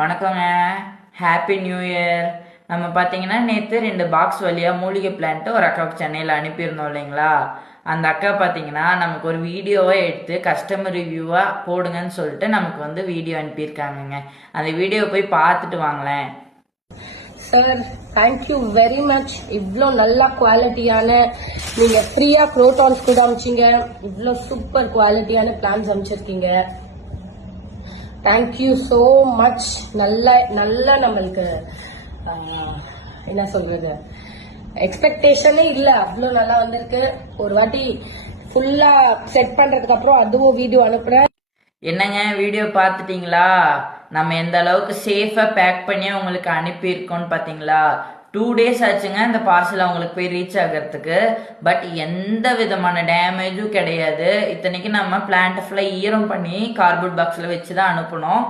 வணக்கங்க. Happy new year. நம்ம பார்த்தீங்கன்னா நேற்று 2 பாக்ஸ் வழியாக மூலிகை பிளான்ட்டு ஒரு அக்காவுக்கு சென்னையில் அனுப்பியிருந்தோம் இல்லைங்களா? அந்த அக்கா பார்த்தீங்கன்னா நமக்கு ஒரு வீடியோவை எடுத்து கஸ்டமர் ரிவ்யூவாக போடுங்கன்னு சொல்லிட்டு நமக்கு வந்து வீடியோ அனுப்பியிருக்காங்கங்க. அந்த வீடியோ போய் பார்த்துட்டு வாங்களேன். Sir, thank you very much. இவ்வளோ நல்ல குவாலிட்டியான நீங்கள் ஃப்ரீயாக க்ரோட்டான்ஸ் கூட அமிச்சிங்க. இவ்வளோ சூப்பர் குவாலிட்டியான பிளான்ஸ் அமிச்சிருக்கீங்க. Thank you so much. நல்ல நம்மளுக்கு என்ன சொல்றது, எக்ஸ்பெக்டேஷனே இல்லை, அவ்வளோ நல்லா வந்திருக்கு. ஒரு வாட்டி ஃபுல்லா செட் பண்றதுக்கு அப்புறம் அதுவும் வீடியோ அனுப்புறேன். என்னங்க, வீடியோ பார்த்துட்டிங்களா? நம்ம எந்த அளவுக்கு சேஃபாக பேக் பண்ணி உங்களுக்கு அனுப்பியிருக்கோன்னு பார்த்தீங்களா? 2 டேஸ் ஆச்சுங்க இந்த பார்சல் அவங்களுக்கு போய் ரீச் ஆகிறதுக்கு. பட் எந்த விதமான டேமேஜும் கிடையாது. இத்தனைக்கு நம்ம பிளான்ட் ஃபுல்லாக ஈரம் பண்ணி கார்ட்போர்ட் பாக்ஸில் வச்சு தான் அனுப்பணும்.